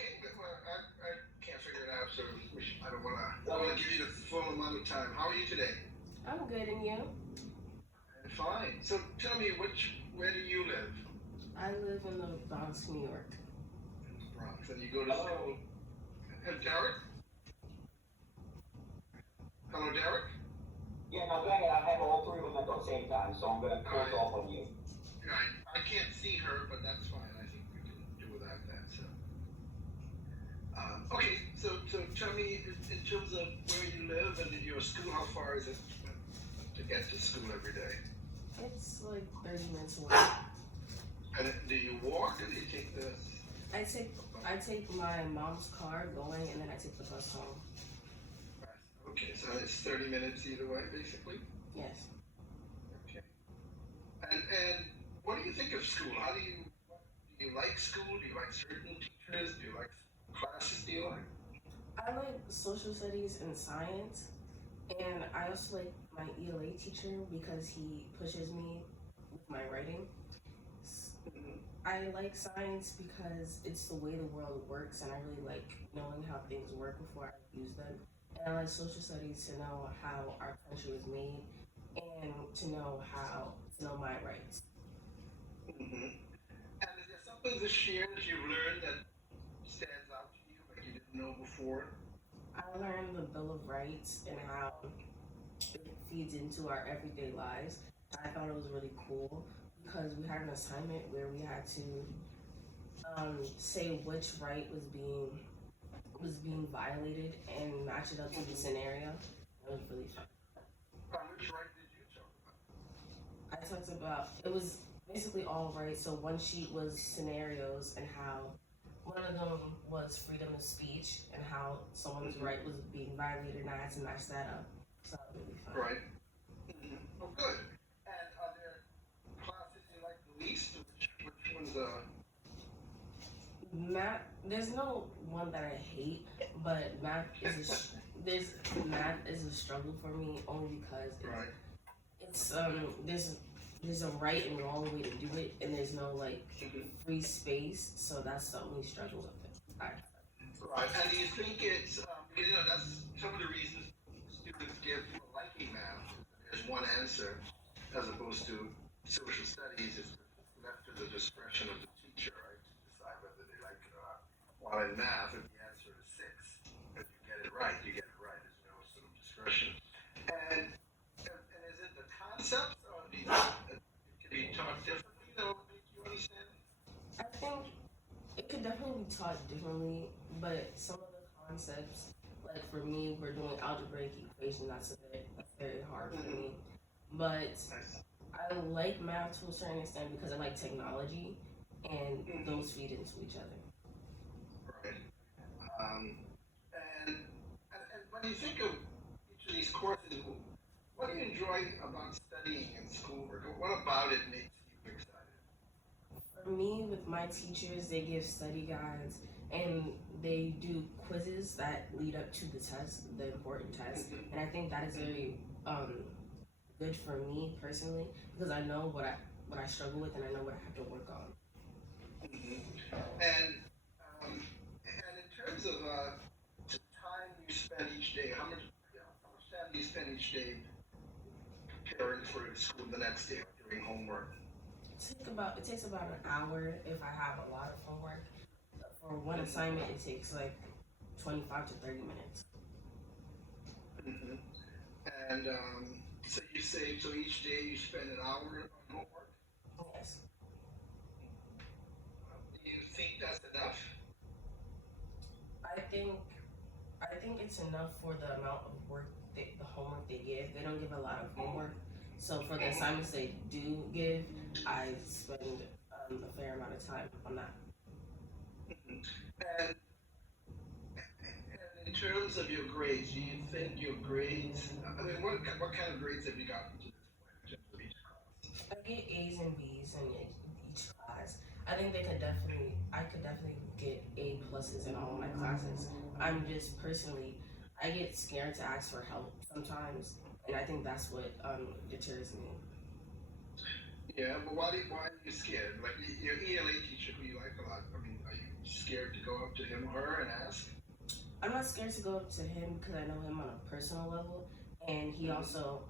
Okay, well, I can't figure it out, so I don't wanna give you the full amount of time. How are you today? I'm good, and you? I'm fine. So tell me, where do you live? I live in the Bronx, New York. In the Bronx, and you go to school. And Derek? Hello, Derek? Yeah, now dang it, I have all three of them at the same time, so I'm gonna close off on you. I can't see her, but that's fine. I think we can do without that. So, okay. So tell me, in terms of where you live and in your school, how far is it to get to school every day? It's like 30 minutes away. And do you walk or do you take the? I take I take my mom's car going, and then I take the bus home. Okay, so it's 30 minutes either way, basically. Yes. Okay. And what do you think of school? Do you like school? Do you like certain teachers? Do you like classes? Do you like? I like social studies and science, and I also like my ELA teacher because he pushes me with my writing. I like science because it's the way the world works, and I really like knowing how things work before I use them. And I like social studies to know how our country was made and to know my rights. Mm-hmm. And is there something this year that you've learned that stands out to you like you didn't know before? I learned the Bill of Rights and how it feeds into our everyday lives. I thought it was really cool because we had an assignment where we had to say which right was being violated and match it up to the scenario. That was really fun. Which right did you talk I talked about it was basically all right. So one sheet was scenarios and how one of them was freedom of speech and how someone's about? right was being violated, and I had to match that up. So that was really fun. Right. Mm-hmm. Oh, good. And are there classes you like the least? Which ones? Math, there's no one that I hate, but math is a struggle for me only because Right. it's there's a right and wrong way to do it, and there's no like free space, so that's the only struggle with it. Right. And do you think it's because that's some of the reasons students give for liking math. There's one answer, as opposed to social studies is left to the discretion of the teacher, right, to decide whether they like it or not. While in math, if the answer is six, if you get it right, you get it right. There's no sort of discretion. And is it the concepts, or do you think it can be taught differently that will make you understand? I think it could definitely be taught differently, but some of the concepts, like for me, we're doing algebraic equation. That's very hard for me. But Nice. I like math to a certain extent because I like technology, and those feed into each other. Right. Um, and when you think of each of these courses, what do you enjoy about studying and schoolwork? What about it makes you excited? For me, with my teachers, they give study guides and they do quizzes that lead up to the test, the important test. And I think that is very um, good for me personally because I know what I struggle with and I know what I have to work on. And and in terms of the time you spend each day, how much time do you spend each day preparing for school the next day, or doing homework? It takes about an hour if I have a lot of homework. For one assignment, it takes like 25 to 30 minutes. Mm-hmm. And so you say so each day you spend an hour on homework. Yes. Do you think that's enough? I think I think it's enough for the amount of work the homework they give. They don't give a lot of homework, so for the assignments they do give, I spend a fair amount of time on that. And, and in terms of your grades, do you think your grades? I mean, what kind of grades have you gotten to this point in terms of each class? I get A's and B's in each class. I could definitely get A pluses in all of my classes. I'm just personally, I get scared to ask for help sometimes, and I think that's what deters me. Yeah, but why are you scared? Like your ELA teacher, who you like a lot. I mean, are you scared to go up to him or her and ask? I'm not scared to go up to him because I know him on a personal level, and he also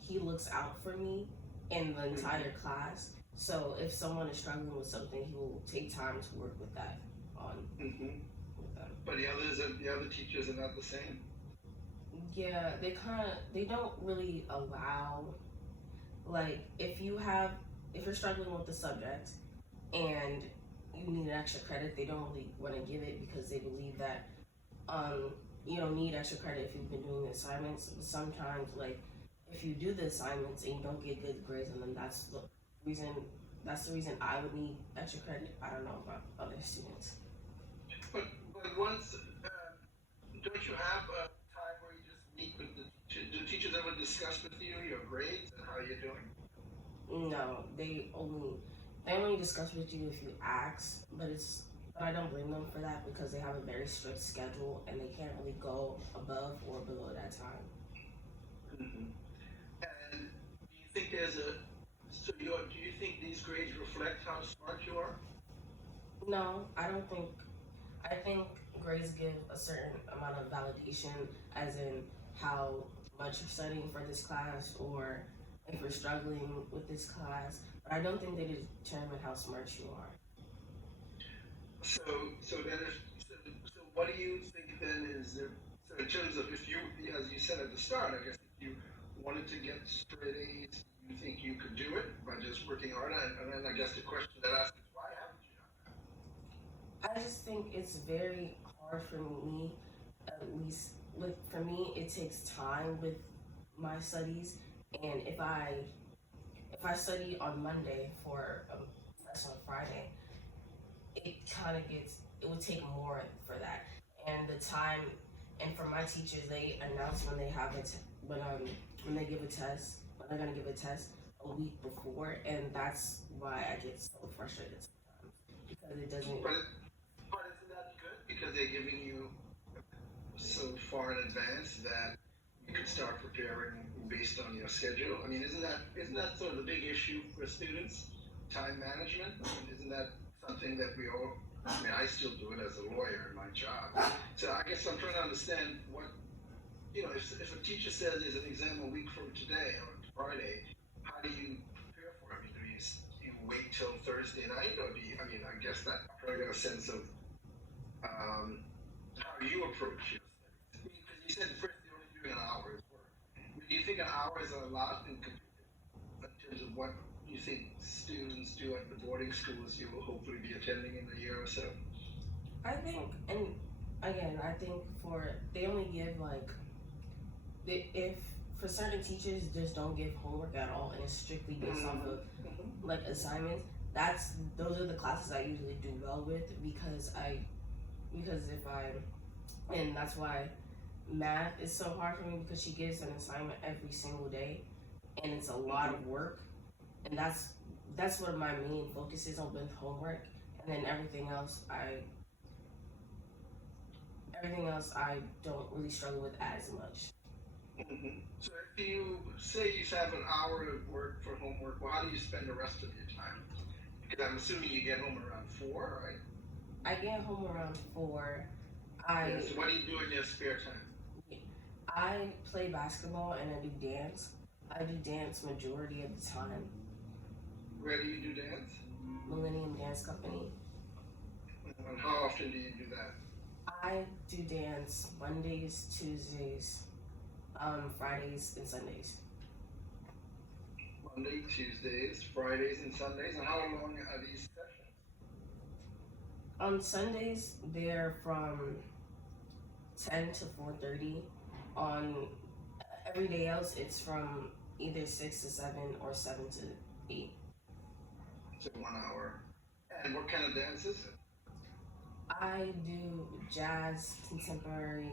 he looks out for me in the entire class. So if someone is struggling with something, he will take time to work with that on with them. But the other teachers are not the same. Yeah, they don't really allow, like, if you're struggling with the subject and you need an extra credit, they don't really want to give it because they believe that you don't need extra credit if you've been doing the assignments. But sometimes, like, if you do the assignments and you don't get good grades on them, that's the reason I would need extra credit. I don't know about other students. But once, don't you have a time where you just meet with the teacher? Do teachers ever discuss with you your grades and how you're doing? No, they only discuss with you if you ask, but I don't blame them for that because they have a very strict schedule and they can't really go above or below that time. And do you think do you think these grades reflect how smart you are? No, I don't think. I think grades give a certain amount of validation, as in how much you're studying for this class or if you're struggling with this class. But I don't think they determine how smart you are. So what do you think then is there? So in terms of if you, as you said at the start, I guess if you wanted to get straight A's, you think you could do it by just working harder? And then I guess the question that I ask is why haven't you done that? I just think it's very hard for me, at least for me, it takes time with my studies. And if I study on Monday for a test on Friday, it would take more for that. And the time, and for my teachers, they announce when they have it, when they give a test, when they're gonna give a test a week before, and that's why I get so frustrated sometimes because it doesn't. But isn't that good? Because they're giving you so far in advance that you can start preparing based on your schedule. I mean, isn't that sort of the big issue for students? Time management? I mean, isn't that something that we all, I mean, I still do it as a lawyer in my job. So I guess I'm trying to understand what, if a teacher says there's an exam a week from today or Friday, how do you prepare for it? I mean, do you wait till Thursday night or I guess that I'm trying to get a sense of how you approach your studies. Because you said first you're only doing an hour's work. Do you think an hour is a lot in terms of what you think students do at the boarding schools you will hopefully be attending in a year or so? I think, and again, I think they only give if for certain teachers just don't give homework at all and it's strictly based off of like assignments. Those are the classes I usually do well with and that's why math is so hard for me because she gives an assignment every single day and it's a lot of work, and that's what my main focus is on with homework, and then everything else I don't really struggle with as much. So if you say you have an hour of work for homework, well, how do you spend the rest of your time? Because I'm assuming you get home around 4, right? I get home around 4. So what do you do in your spare time? I play basketball and I do dance. I do dance majority of the time. Where do you do dance? Millennium Dance Company. And how often do you do that? I do dance Mondays, Tuesdays, Fridays, and Sundays. Monday, Tuesdays, Fridays, and Sundays. And how long are these sessions? On Sundays, they're from 10 to 4:30. On everyday else, it's from either 6 to 7 or 7 to 8. So 1 hour. And what kind of dance is it? I do jazz, contemporary,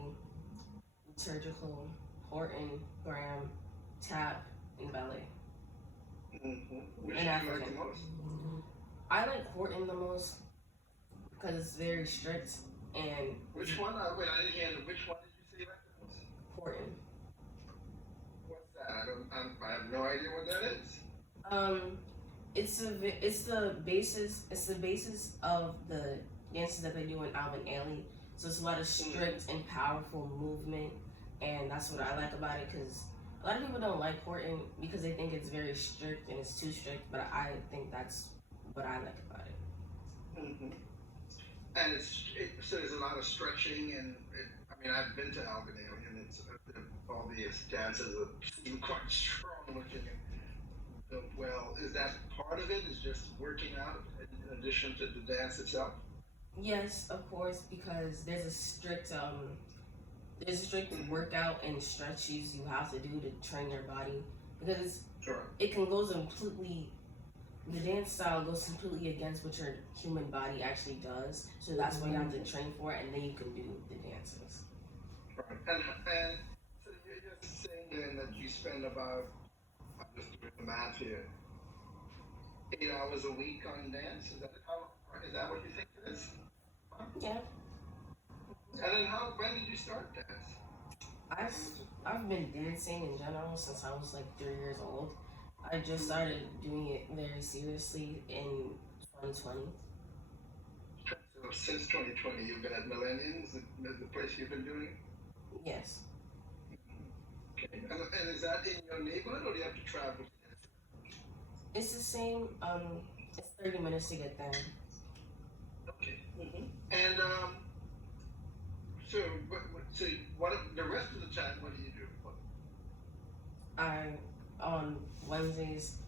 liturgical, Horton, Graham, tap, and ballet. Which do you like African. the most? I like Horton the most because it's very strict and. Which one? Wait, I didn't hear. Which one did you say you like the most? Horton. What's that? I have no idea what that is. It's the basis of the dances that they do in Alvin Ailey. So it's a lot of strict and powerful movement, and that's what I like about it. Because a lot of people don't like Horton because they think it's very strict and it's too strict, but I think that's what I like about it. Mm-hmm. And so there's a lot of stretching, and I mean, I've been to Alvin Ailey, and all these dances seem quite strong looking. And well, is that part of it? Is just working out in addition to the dance itself? Yes, of course, because there's a strict workout and stretches you have to do to train your body, because Sure. it can go completely, the dance style goes completely against what your human body actually does. So that's why you have to train for it, and then you can do the dances. Right. And so you're just saying then that you spend about, I'm just doing the math here, 8 hours a week on dance? Is that what you think it is? Yeah, And then when did you start dance? I've been dancing in general since I was like 3 years old. I just started doing it very seriously in 2020. So since 2020, you've been at Millennium, is the place you've been doing? Yes. Okay. And is that in your neighborhood, or do you have to travel? It's the same. It's 30 minutes to get there. Okay. And so what the rest of the time? What do you do? On Wednesdays,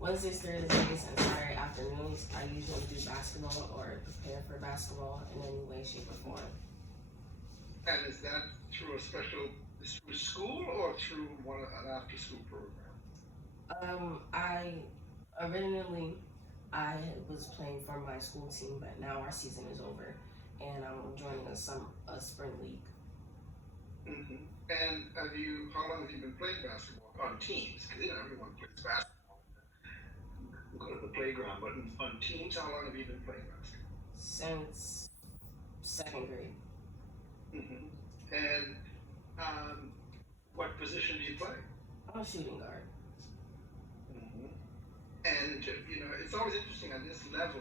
Thursdays, and Saturday afternoons, I usually do basketball or prepare for basketball in any way, shape, or form. And is that through through school or through an after-school program? Originally, I was playing for my school team, but now our season is over, and I'm joining a spring league. Mm-hmm. And how long have you been playing basketball on teams? Because everyone plays basketball. Go to the playground, but on teams, how long have you been playing basketball? Since 2nd grade. Mm-hmm. And what position do you play? I'm a shooting guard. Mm-hmm. And it's always interesting on this level,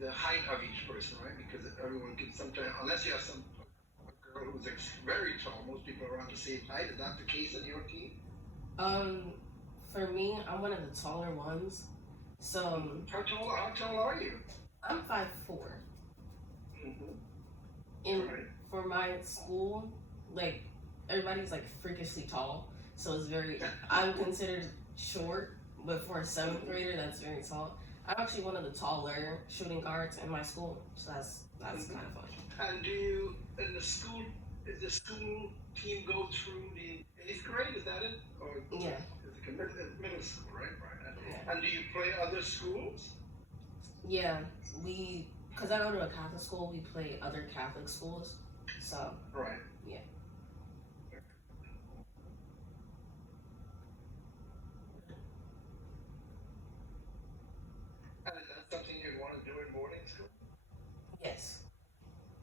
the height of each person, right? Because everyone can sometimes, unless you have a girl who's very tall, most people are around the same height. Is that the case in your team? For me, I'm one of the taller ones. So How tall are you? I'm 5'4". Mm-hmm. Right. For my school, like everybody's like freakishly tall, so it's I'm considered short, but for a 7th grader, that's very tall. I'm actually one of the taller shooting guards in my school, so that's kind of fun. And does the school team go through the 8th grade? Is that it? Or Yeah. Is it middle school, right? Yeah. And do you play other schools? Yeah, because I go to a Catholic school, we play other Catholic schools, so. Right. Yeah. And is that something you'd want to do in boarding school? Yes.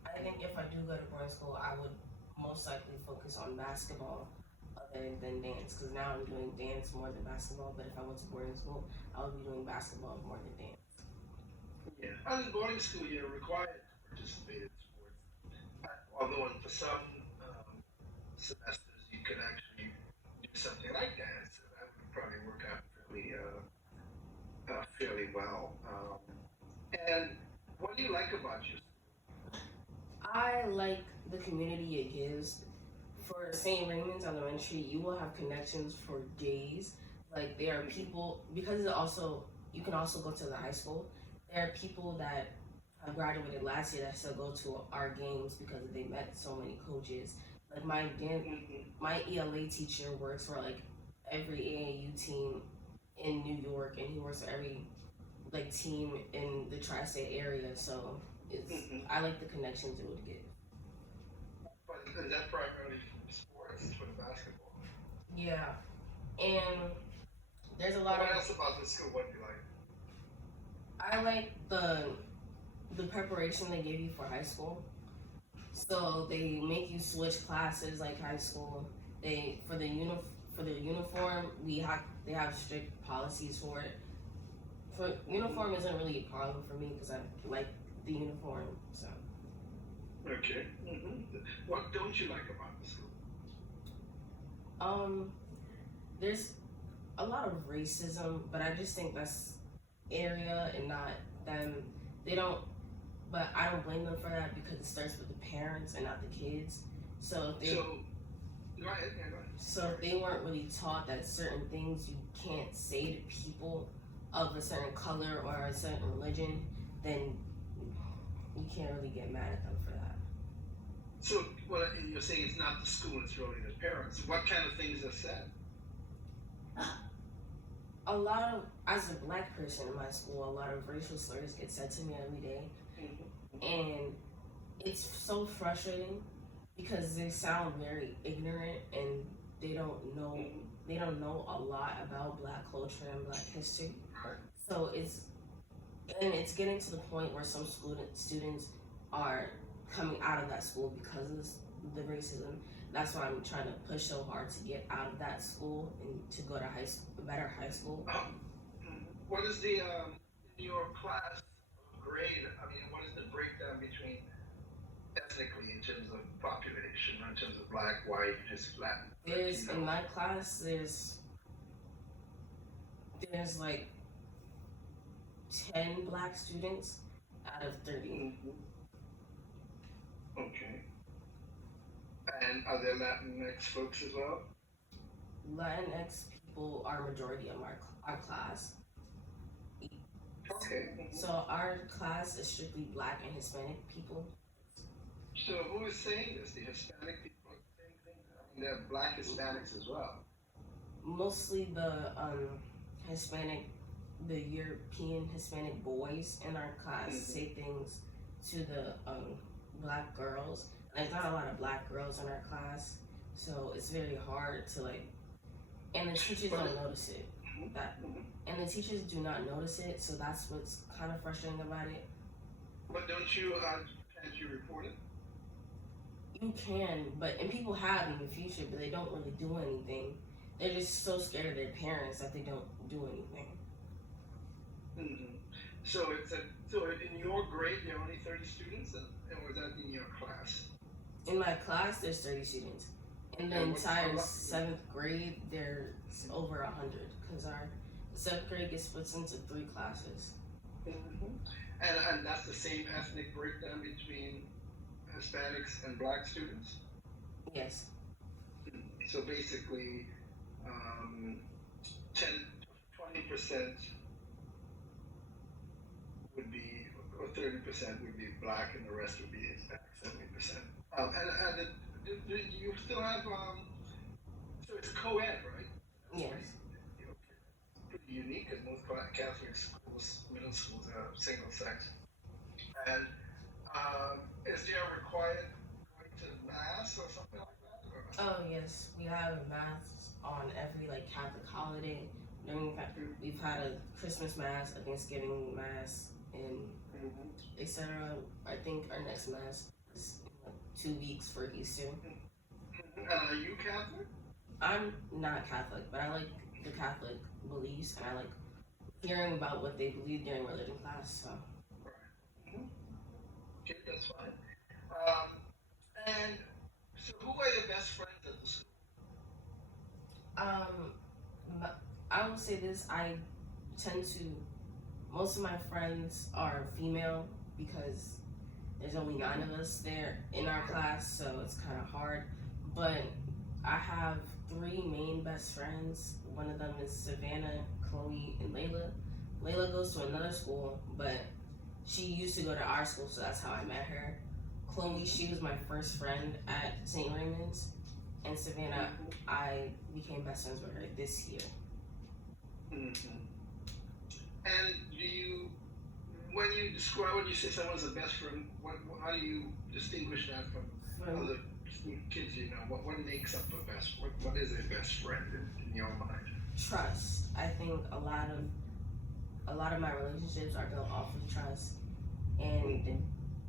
I think if I do go to boarding school, I would most likely focus on basketball other than dance, because now I'm doing dance more than basketball, but if I went to boarding school, I would be doing basketball more than dance. Yeah. And in boarding school, you're required to participate in sports. Although for some semesters, you can actually do something like dance. So that would probably work out fairly well. And what do you like about your school? I like the community it gives. For St. Raymond's Elementary, you will have connections for days. Like there are people, because you can also go to the high school. There are people that have graduated last year that still go to our games because they met so many coaches. Like my ELA teacher works for like every AAU team in New York, and he works for every like team in the tri-state area. So I like the connections it would give. But is that primarily for sports, for the basketball? Yeah, and there's a lot What else about the school? What do you like? I like the preparation they give you for high school. So they make you switch classes like high school. For the uniform, they have strict policies for it. For uniform isn't really a problem for me because I like the uniform. So Okay. What don't you like about the school? there's a lot of racism, but I just think that's area and not them. They don't, but I don't blame them for that because it starts with the parents and not the kids. So if they So, go ahead. Yeah, go ahead. So if they weren't really taught that certain things you can't say to people of a certain color or a certain religion, then you can't really get mad at them for that. So, well, you're saying it's not the school, it's really the parents. What kind of things are said? A lot of, as a black person in my school, a lot of racial slurs get said to me every day, and it's so frustrating because they sound very ignorant and they don't know a lot about black culture and black history. Right. So it's getting to the point where some students are coming out of that school because of the racism. That's why I'm trying to push so hard to get out of that school and to go to a better high school. What is the in your class grade? I mean, what is the breakdown between ethnically in terms of population, in terms of black, white, just Latin? There's in my class there's like 10 black students out of 30. Okay. And are there Latinx folks as well? Latinx people are majority of our class. Okay. So our class is strictly black and Hispanic people. So who is saying this? The Hispanic people are saying things? I mean, there are black Hispanics as well. Mostly the the European Hispanic boys in our class say things to the black girls. There's not a lot of black girls in our class, so it's very hard to and the teachers don't notice it. And the teachers do not notice it, so that's what's kind of frustrating about it. But can't you report it? You can, and people have in the future, but they don't really do anything. They're just so scared of their parents that they don't do anything. So so in your grade there are only 30 students, and was that in your class? In my class, there's 30 students. In the entire 7th grade, there's over 100 because our 7th grade gets split into 3 classes. And that's the same ethnic breakdown between Hispanics and black students? Yes. So basically, 20% would be, or 30% would be black, and the rest would be Hispanic, 70%. And do you still have, so it's co-ed, right? Yes. Pretty unique, because most Catholic schools, middle schools are single sex. And is there a required going to mass or something like that? Oh yes, we have mass on every Catholic holiday. We've had a Christmas mass, a Thanksgiving mass, and etc. I think our next mass is in 2 weeks for Easter. And are you Catholic? I'm not Catholic, but I like the Catholic beliefs, and I like hearing about what they believe during religion class. So. Okay, that's fine. And so, who are your best friends at the school? I will say this: most of my friends are female because there's only 9 of us there in our class, so it's kind of hard. But I have 3 main best friends. One of them is Savannah, Chloe, and Layla. Layla goes to another school, but she used to go to our school, so that's how I met her. Chloe, she was my first friend at St. Raymond's, and Savannah, I became best friends with her this year. And when you say someone's a best friend, how do you distinguish that from other kids? What makes up a best? What is a best friend in your mind? Trust. I think a lot of my relationships are built off of trust, and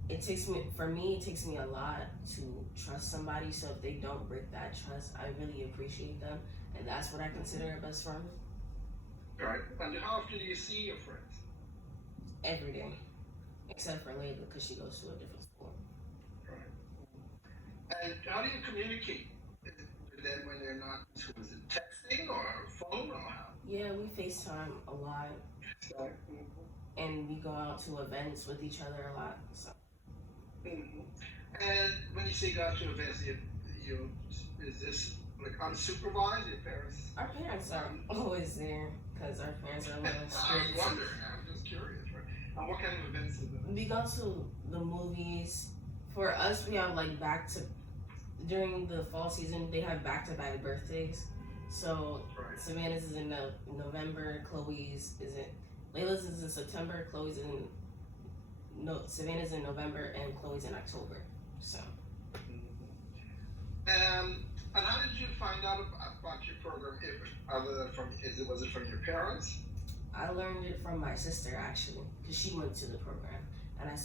it takes me a lot to trust somebody. So if they don't break that trust, I really appreciate them, and that's what I consider a best friend. Right. And how often do you see your friends? Every day. except for Layla because she goes to a different school. Right. And how do you communicate with them when they're not? Was it texting or phone or how? Yeah, we FaceTime a lot, So, and we go out to events with each other a lot. So And when you say go out to events, you is this like unsupervised? Your parents? our parents are always there because our parents are a little I'm strict. wondering. I'm just curious, right? And what kind of events is it? We go to the movies. For us, we have like during the fall season, they have back-to-back birthdays. So Right. Savannah's is in November, Chloe's is in Layla's is in September, Chloe's in Savannah's in November, and Chloe's in October. So And how did you find out about your program? Was it from your parents? I learned it from my sister actually, because she went to the program, and I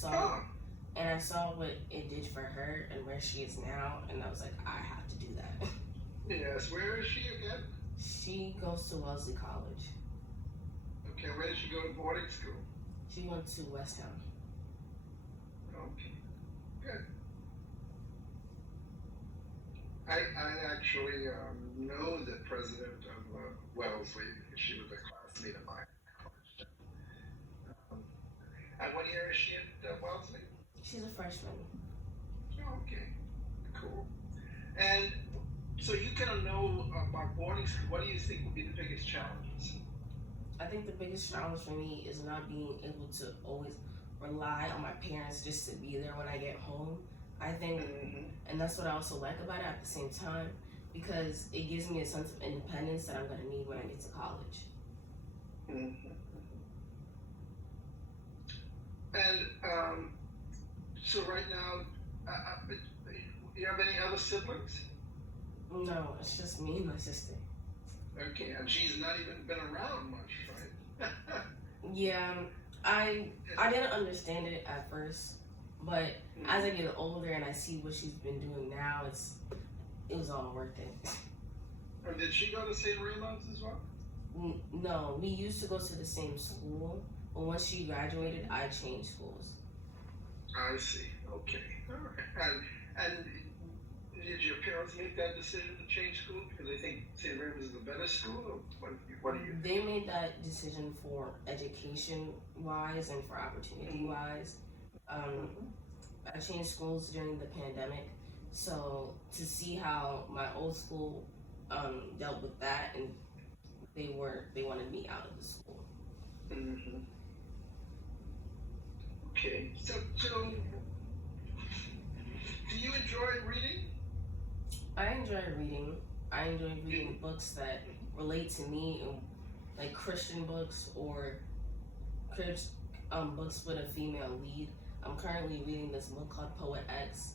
saw what it did for her and where she is now, and I was like, I have to do that. Yes. Where is she again? She goes to Wellesley College. Okay. Where did she go to boarding school? She went to Westtown. Okay. Good. I actually know the president of Wellesley because she was a classmate of mine in college. And what year is she at Wellesley? She's a freshman. Okay, cool. And so you kind of know about boarding school. What do you think would be the biggest challenges? I think the biggest challenge for me is not being able to always rely on my parents just to be there when I get home. I think, and that's what I also like about it at the same time, because it gives me a sense of independence that I'm going to need when I get to college. And so right now, do you have any other siblings? No, it's just me and my sister. Okay, and she's not even been around much, right? Yeah, I didn't understand it at first, but as I get older and I see what she's been doing now, it was all worth it. Or did she go to St. Raymond's as well? No, we used to go to the same school, but once she graduated, I changed schools. I see. Okay. All right. And did your parents make that decision to change school because they think St. Raymond's is a better school, or what do you? They made that decision for education wise and for opportunity wise. I changed schools during the pandemic, so to see how my old school dealt with that, and they wanted me out of the school. Okay, so do you enjoy reading? I enjoy reading. I enjoy reading books that relate to me, like Christian books or books with a female lead. I'm currently reading this book called Poet X.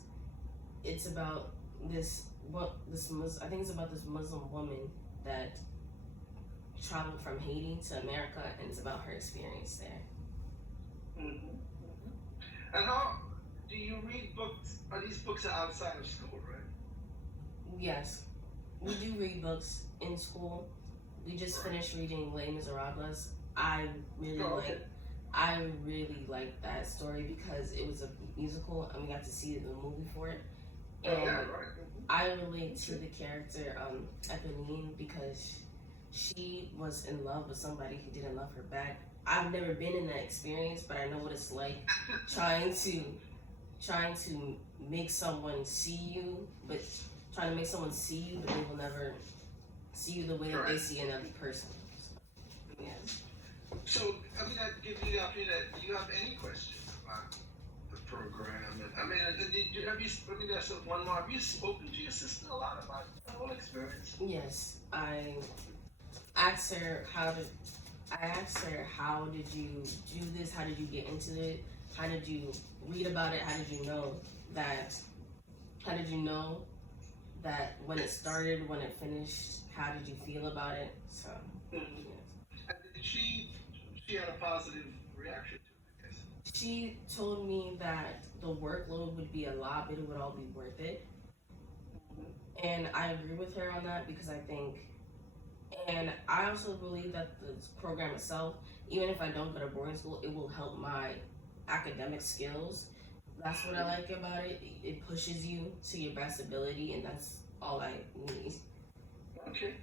It's about I think it's about this Muslim woman that traveled from Haiti to America, and it's about her experience there. And how do you read books? Are these books outside of school, right? Yes, we do read books in school. We just finished reading Les Miserables. I really liked that story because it was a musical and we got to see the movie for it. And I relate to the character Eponine because she was in love with somebody who didn't love her back. I've never been in that experience, but I know what it's like trying to make someone see you, but they will never see you the way that they see another person. So, yeah. So, I mean, that gives you the opportunity. Do you have any questions about the program? And, I mean, let me ask one more. Have you spoken to your sister a lot about the whole experience? Yes, I asked her how did you do this? How did you get into it? How did you read about it? How did you know that when it started, when it finished, how did you feel about it? So, yes. And did she had a positive reaction to it? Yes. She told me that the workload would be a lot, but it would all be worth it. And I agree with her on that because and I also believe that the program itself, even if I don't go to boarding school, it will help my academic skills. That's what I like about it. It pushes you to your best ability, and that's all I need. Okay.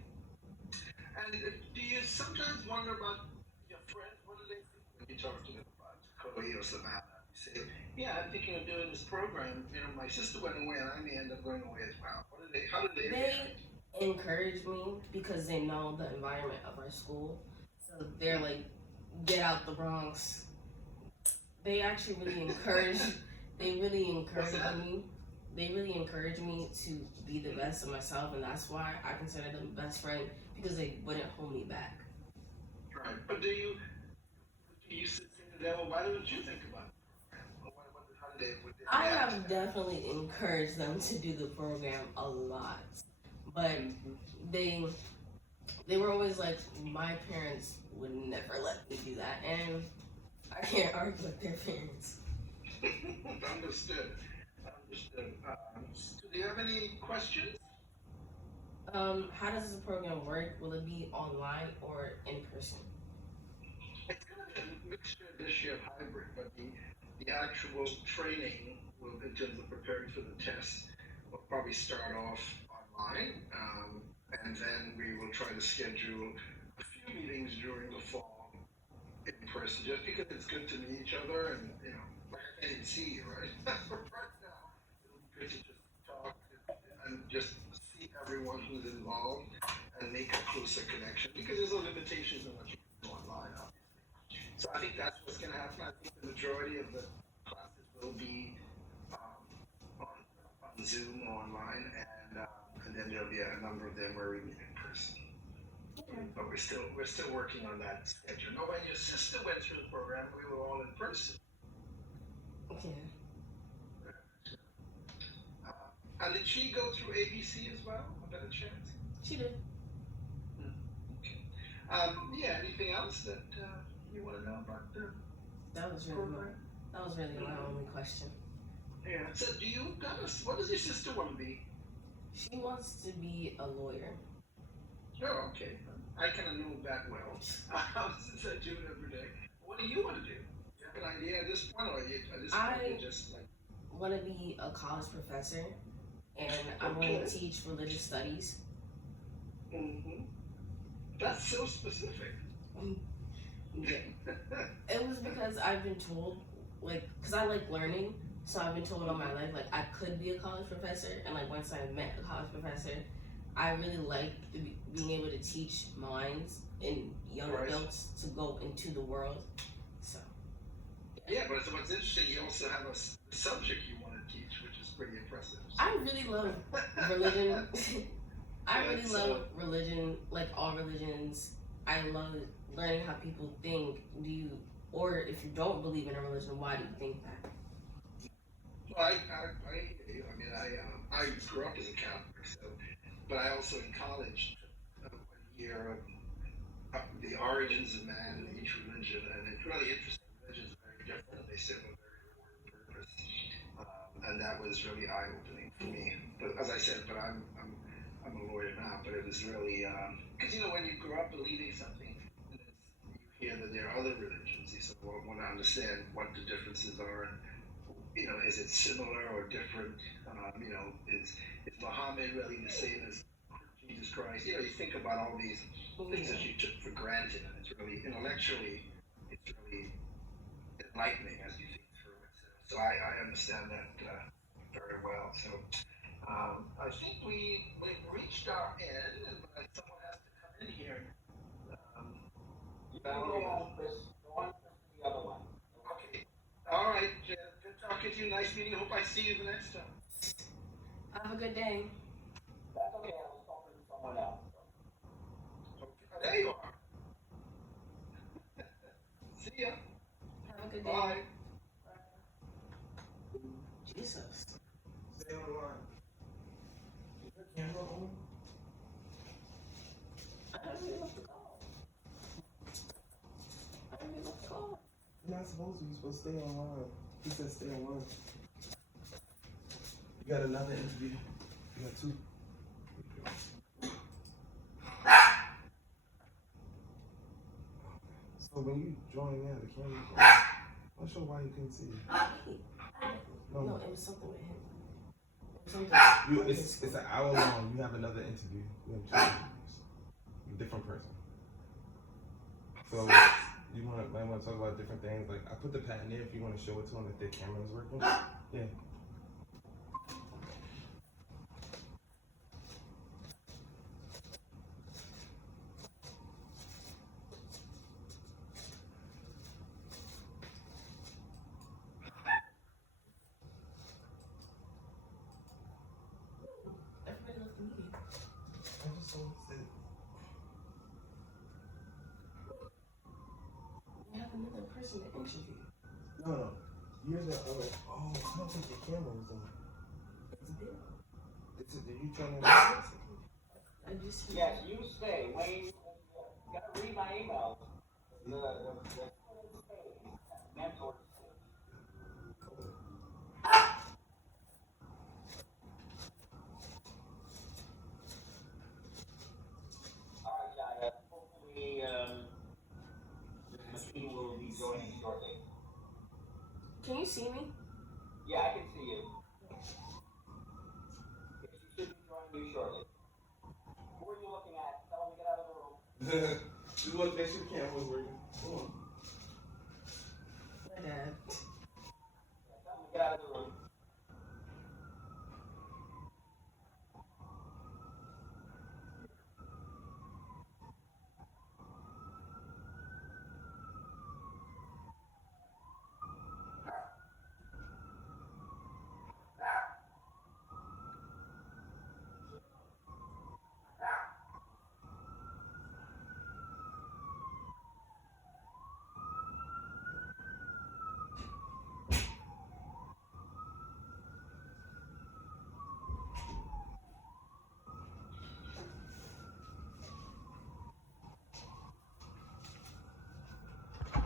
And do you sometimes wonder about your friends? What do they think when you talk to them about Chloe or Savannah? You say, "Yeah, I'm thinking of doing this program. You know, my sister went away, and I may end up going away as well." What do they? How do they react? They encourage me because they know the environment of our school. So they're like, get out the Bronx. They actually really encourage. They really encourage me. They really encourage me to be the best of myself, and that's why I consider them best friend because they wouldn't hold me back. Right. But do you say to them, well, why don't you think about it? Or how do they? Would they I react to have that? definitely encouraged them to do the program a lot, but they they were always like, my parents would never let me do that, and I can't argue with their parents. Understood. Understood. Do you have any questions? How does the program work? Will it be online or in person? It's kind of a mixture this year of hybrid, but the actual training will, in terms of preparing for the test, will probably start off online, and then we will try to schedule a few meetings during the fall in person, just because it's good to meet each other, and like I can't even see you, right? Right now, it'll be good to just talk and just see everyone who's involved and make a closer connection, because there's no limitations on what you can do online. So I think that's what's going to happen. I think the majority of the classes will be on Zoom or online, and then there'll be a number of them where we meet in person. Okay. But we're still working on that schedule. No, when your sister went through the program, we were all in person. Okay. And did she go through ABC as well? A better chance. She did. Okay. Yeah. Anything else that you want to know about the That was program? my only question. Yeah. So, what does your sister want to be? She wants to be a lawyer. Oh, okay. I kind of know that well. Since I do it every day. What do you want to do? Do you have an idea at this point, or at this point you're just like? I want to be a college professor, and I'm going to teach religious studies. Mm-hmm. That's so specific. Yeah. It was because I've been told, because I like learning, so I've been told all my life, I could be a college professor, and once I met a college professor, I really liked being able to teach minds and young adults to go into the world. So. Yeah, but what's interesting, you also have a subject you want to teach, which is pretty impressive. I really love religion. I really love religion, like all religions. I love learning how people think. Or if you don't believe in a religion, why do you think that? Well, I hear you. I mean, I grew up as a Catholic, but I also in college took a year of the origins of man in each religion, and it's really interesting. Religions are very different; they serve a very important purpose, and that was really eye-opening for me. But as I said, I'm a lawyer now, but it was really because when you grow up believing something, and you hear that there are other religions, you sort of want to understand what the differences are, and is it similar or different? Is Muhammad really the same as Jesus Christ? You think about all these things that you took for granted, and it's really intellectually, it's really enlightening as you think through it. So I understand that very well. So I think we've reached our end, but someone has to come in here. You can go on, Chris. Go on, Chris, to the other one. Okay. All right, Jen. Good talking to you. Nice meeting you. Hope I see you the next time. Have a good day. That's okay, I was talking to someone else. Okay. There you are. See ya. Have a good day. Bye. Jesus. Stay on the line. Is your camera on? I don't really love the call. You're not supposed to. You're supposed to stay online. He said stay online. You got another interview. You got two. So when you join in, the camera's on. Not sure why you couldn't see it. No, it was something with him. It was something. It's an hour long. You have another interview. You have 2 interviews. Different person. So you might want to talk about different things. Like I put the patent there if you want to show it to them if their camera is working. Yeah. Everybody left the meeting. I just saw it. We have another person to interview. No. Here's the other. Oh, I don't think the camera was on. Did you turn it on? I just Yes, you stay. Wayne, you gotta read my email. The mentor. Alright, Jaya. Hopefully, the team will be joining shortly. Can you see me? Yeah, I can see you. She should be joining you shortly. Who are you looking at? Tell them to get out of the room. You look, that shit camera was working. Come on.